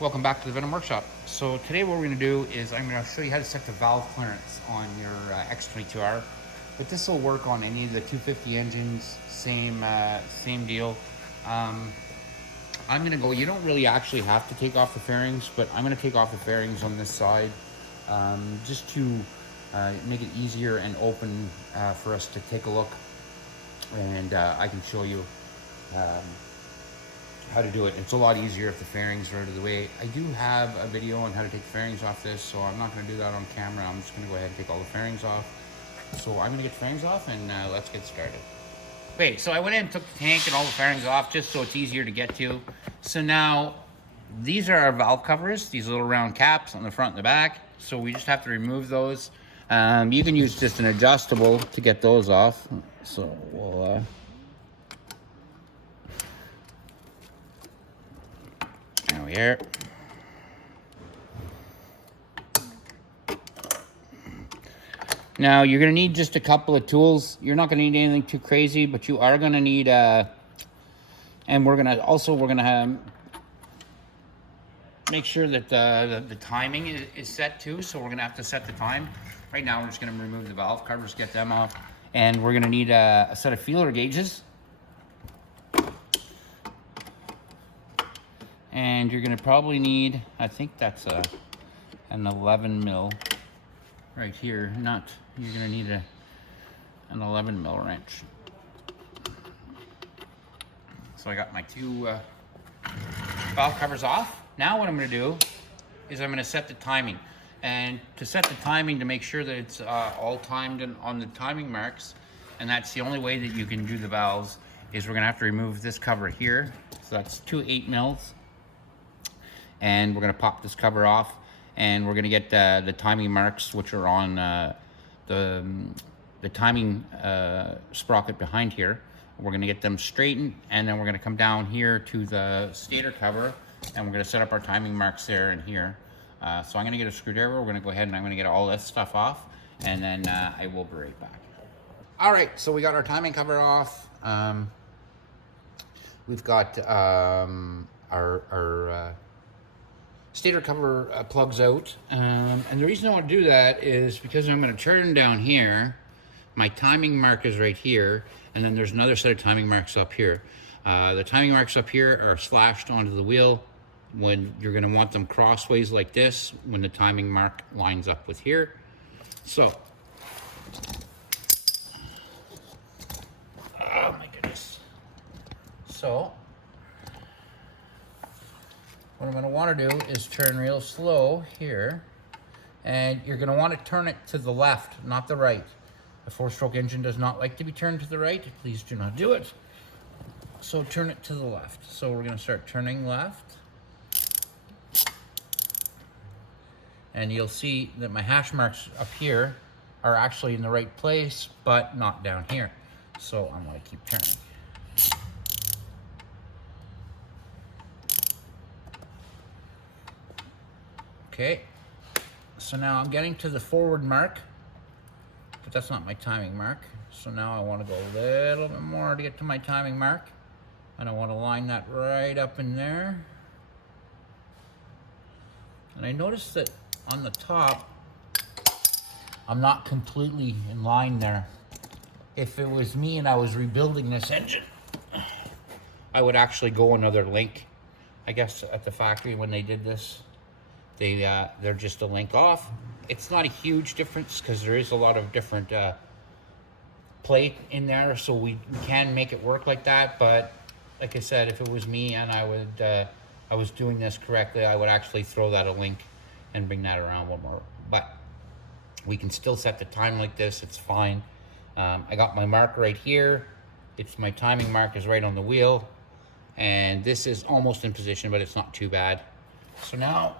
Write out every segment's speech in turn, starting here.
Welcome back to the Venom Workshop. So today what we're going to do is I'm going to show you how to set the valve clearance on your X22R. But this will work on any of the 250 engines, same deal. I'm going to go, you don't really actually have to take off the fairings, but I'm going to take off the fairings on this side just to make it easier and open for us to take a look. And I can show you how to do it. It's a lot easier if the fairings are out of the way. I do have a video on how to take the fairings off this, so I'm not going to do that on camera. I'm just going to go ahead and take all the fairings off. So I'm going to get the fairings off and let's get started. Okay, so I went in and took the tank and all the fairings off just so it's easier to get to. So now these are our valve covers, these little round caps on the front and the back. So we just have to remove those. You can use just an adjustable to get those off. So we'll there we are. Now you're going to need just a couple of tools. You're not going to need anything too crazy, but you are going to need and we're going to make sure that the timing is set too. So we're going to have to set the time. Right now we're just going to remove the valve covers, get them off, and we're going to need a set of feeler gauges. And you're going to probably need, I think that's an 11 mil right here. You're going to need an 11 mil wrench. So I got my two valve covers off. Now what I'm going to do is I'm going to set the timing. And to set the timing, to make sure that it's all timed on the timing marks, and that's the only way that you can do the valves, is we're going to have to remove this cover here. So that's two 8 mils. And we're going to pop this cover off, and we're going to get the timing marks, which are on the timing sprocket behind here. We're going to get them straightened, and then we're going to come down here to the stator cover, and we're going to set up our timing marks there and here. So I'm going to get a screwdriver. We're going to go ahead and I'm going to get all this stuff off, and then I will be right back. All right, so we got our timing cover off. We've got our stator cover plugs out, and the reason I want to do that is because I'm going to turn down here. My timing mark is right here, and then there's another set of timing marks up here. The timing marks up here are slashed onto the wheel when you're going to want them crossways like this when the timing mark lines up with here. So, oh my goodness. So what I'm going to want to do is turn real slow here, and you're going to want to turn it to the left, not the right. A 4-stroke engine does not like to be turned to the right. Please do not do it. So turn it to the left. So we're going to start turning left. And you'll see that my hash marks up here are actually in the right place, but not down here. So I'm going to keep turning. Okay, so now I'm getting to the forward mark, but that's not my timing mark. So now I want to go a little bit more to get to my timing mark, and I want to line that right up in there. And I noticed that on the top, I'm not completely in line there. If it was me and I was rebuilding this engine, I would actually go another link. I guess at the factory when they did this, they're just a link off. It's not a huge difference because there is a lot of different plate in there, so we can make it work like that. But like I said, if it was me and I was doing this correctly, I would actually throw that a link and bring that around one more. But we can still set the time like this. It's fine. I got my mark right here. It's my timing mark is right on the wheel, and this is almost in position, but it's not too bad. So now,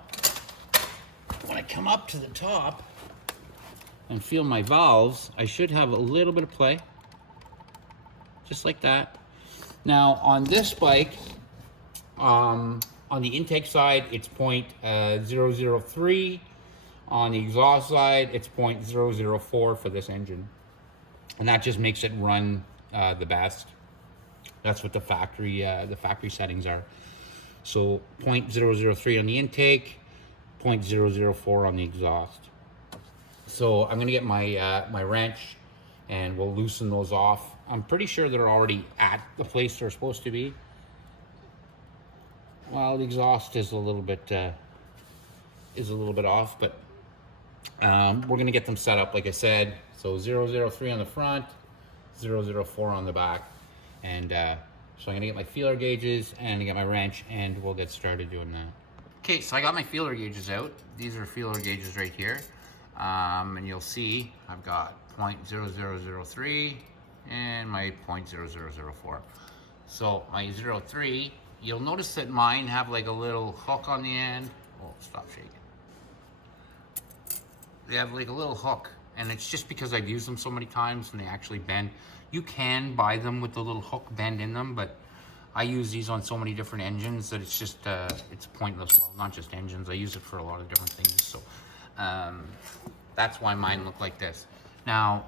when I come up to the top and feel my valves, I should have a little bit of play, just like that. Now on this bike, on the intake side, it's 0.003. On the exhaust side, it's 0.004 for this engine. And that just makes it run the best. That's what the factory settings are. So 0.003 on the intake, 0.004 on the exhaust. So I'm gonna get my my wrench and we'll loosen those off. I'm pretty sure they're already at the place they're supposed to be. Well, the exhaust is a little bit off, but we're gonna get them set up like I said. So 003 on the front, 004 on the back, and so I'm gonna get my feeler gauges and I get my wrench, and we'll get started doing that. Okay, so I got my feeler gauges out. These are feeler gauges right here, and you'll see I've got 0.0003 and my 0.0004. So my 03, you'll notice that mine have like a little hook on the end. Oh, stop shaking. They have like a little hook, and it's just because I've used them so many times and they actually bend. You can buy them with the little hook bend in them, but I use these on so many different engines that it's just, it's pointless. Well, not just engines, I use it for a lot of different things. So that's why mine look like this. Now,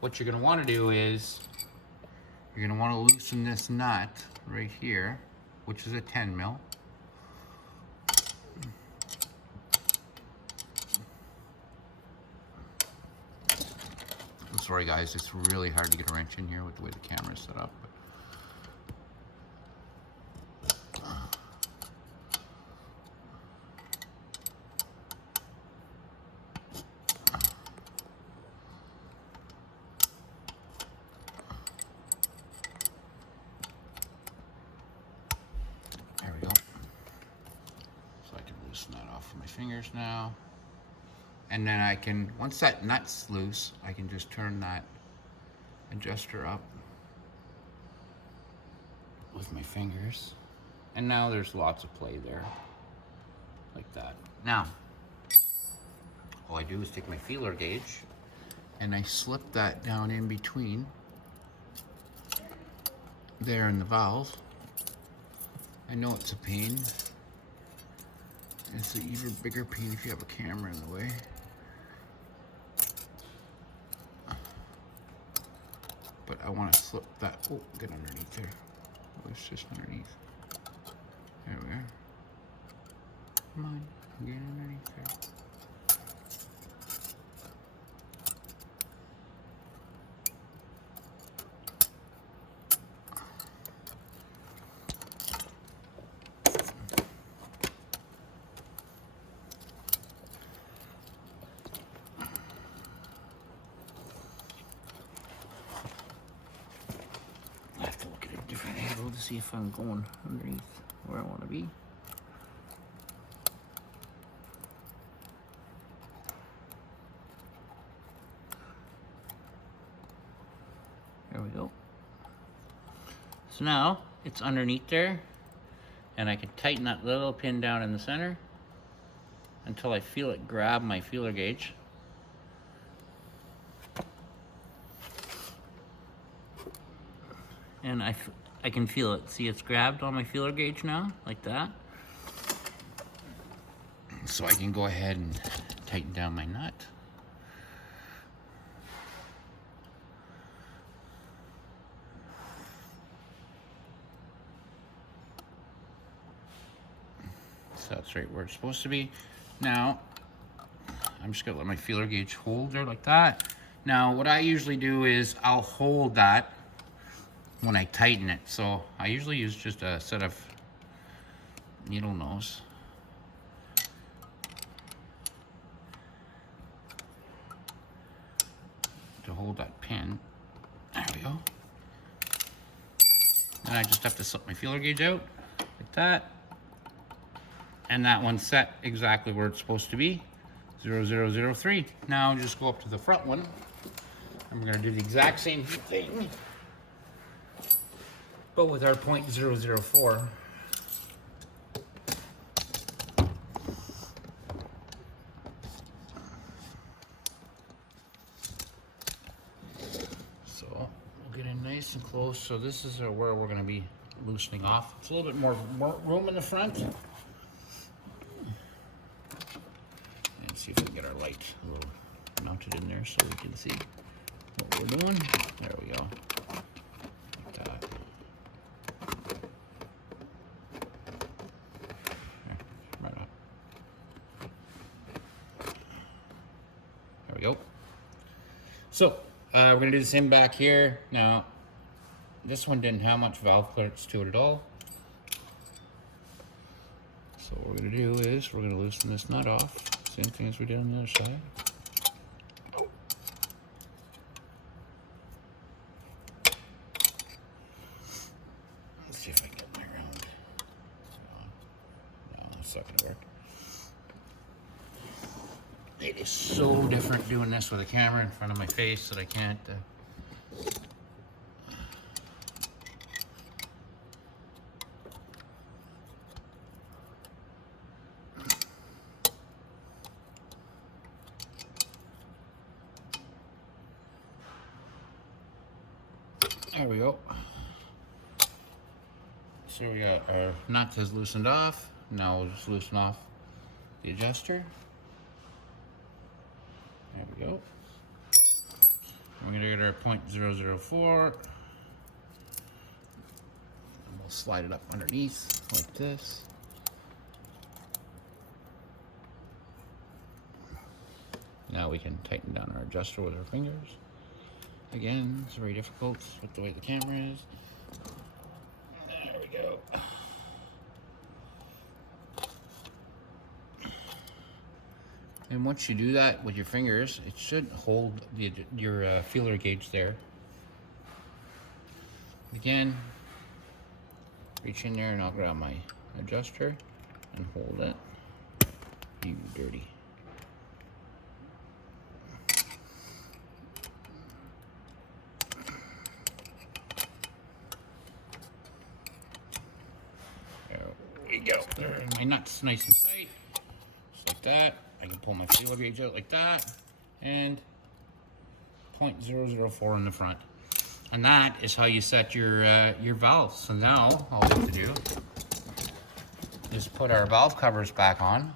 what you're gonna wanna do is, you're gonna wanna loosen this nut right here, which is a 10 mil. I'm sorry guys, it's really hard to get a wrench in here with the way the camera is set up. There we go. So I can loosen that off with my fingers now. And then I can, once that nut's loose, I can just turn that adjuster up with my fingers. And now there's lots of play there, like that. Now, all I do is take my feeler gauge and I slip that down in between there in the valve. I know it's a pain. It's an even bigger pain if you have a camera in the way. But I want to slip that, oh, get underneath there. Oh, it's just underneath. There we are. Come on, get underneath there. To see if I'm going underneath where I want to be. There we go. So now it's underneath there, and I can tighten that little pin down in the center until I feel it grab my feeler gauge. And I can feel it. See, it's grabbed on my feeler gauge now, like that. So I can go ahead and tighten down my nut. So that's right where it's supposed to be. Now, I'm just gonna let my feeler gauge hold there like that. Now, what I usually do is I'll hold that when I tighten it. So I usually use just a set of needle nose. To hold that pin. There we go. Then I just have to slip my feeler gauge out like that. And that one's set exactly where it's supposed to be, 0003. Now just go up to the front one, and we're gonna do the exact same thing, but with our 0.004. So we'll get in nice and close. So this is where we're gonna be loosening off. It's a little bit more room in the front. See if we can get our light a little mounted in there so we can see what we're doing. There we go. Like that. So we're gonna do the same back here. Now, this one didn't have much valve clearance to it at all. So what we're gonna do is we're gonna loosen this nut off. Same thing as we did on the other side. Let's see if I can get my round. No, that's not gonna work. It is so different doing this with a camera in front of my face that I can't. There we go. So we got our nut is loosened off. Now we'll just loosen off the adjuster. There we go. We're gonna get our .004. And we'll slide it up underneath like this. Now we can tighten down our adjuster with our fingers. Again, it's very difficult with the way the camera is. There we go. And once you do that with your fingers, it should hold your feeler gauge there. Again, reach in there and I'll grab my adjuster and hold it. You dirty. Go. There, my nut's nice and tight, just like that. I can pull my feeler gauge out like that, and .004 in the front, and that is how you set your valves. So now all we have to do is put our valve covers back on.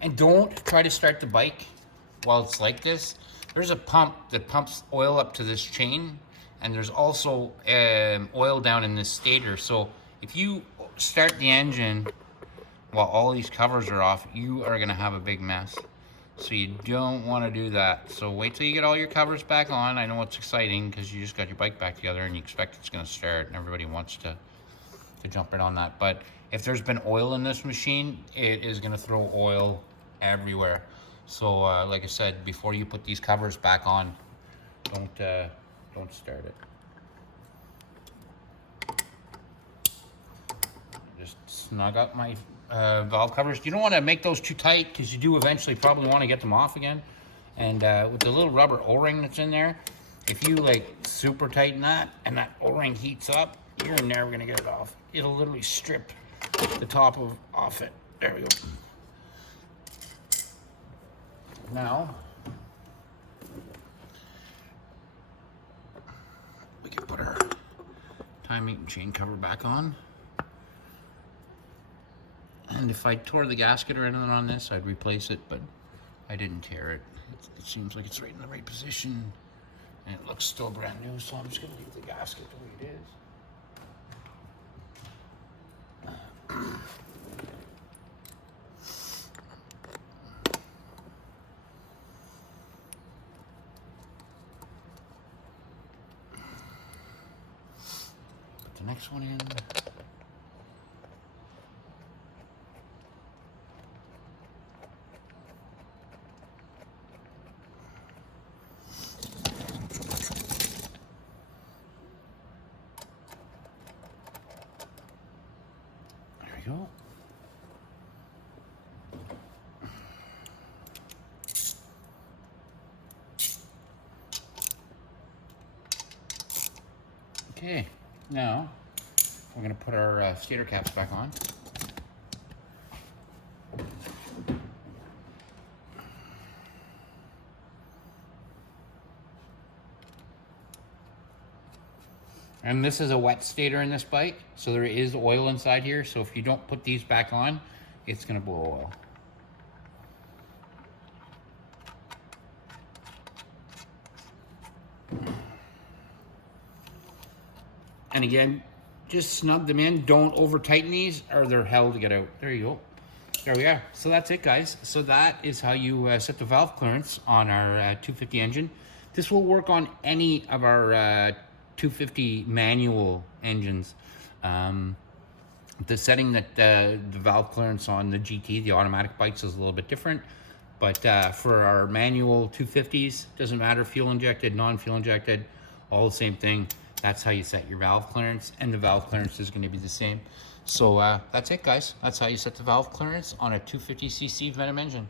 And don't try to start the bike while it's like this. There's a pump that pumps oil up to this chain, and there's also oil down in this stator. So if you start the engine while all these covers are off, you are gonna have a big mess. So you don't wanna do that. So wait till you get all your covers back on. I know it's exciting because you just got your bike back together and you expect it's gonna start and everybody wants to jump in on that. But if there's been oil in this machine, it is gonna throw oil everywhere. So like I said, before you put these covers back on, don't start it. Just snug up my valve covers. You don't want to make those too tight because you do eventually probably want to get them off again. And with the little rubber O-ring that's in there, if you like super tighten that and that O-ring heats up, you're never gonna get it off. It'll literally strip the top off it. There we go. Now, we can put our timing chain cover back on. And if I tore the gasket or anything on this, I'd replace it, but I didn't tear it. It seems like it's right in the right position, and it looks still brand new, so I'm just gonna leave the gasket the way it is. The next one in. There we go. Okay, now we're going to put our stator caps back on. And this is a wet stator in this bike, so there is oil inside here, so if you don't put these back on, it's going to blow oil. And again, just snug them in. Don't over tighten these or they're hell to get out. There you go. There we are. So that's it, guys. So that is how you set the valve clearance on our 250 engine. This will work on any of our 250 manual engines. The setting that the valve clearance on the GT, the automatic bikes, is a little bit different. But for our manual 250s, doesn't matter, fuel injected, non-fuel injected, all the same thing. That's how you set your valve clearance, and the valve clearance is going to be the same. So that's it, guys. That's how you set the valve clearance on a 250cc Venom engine.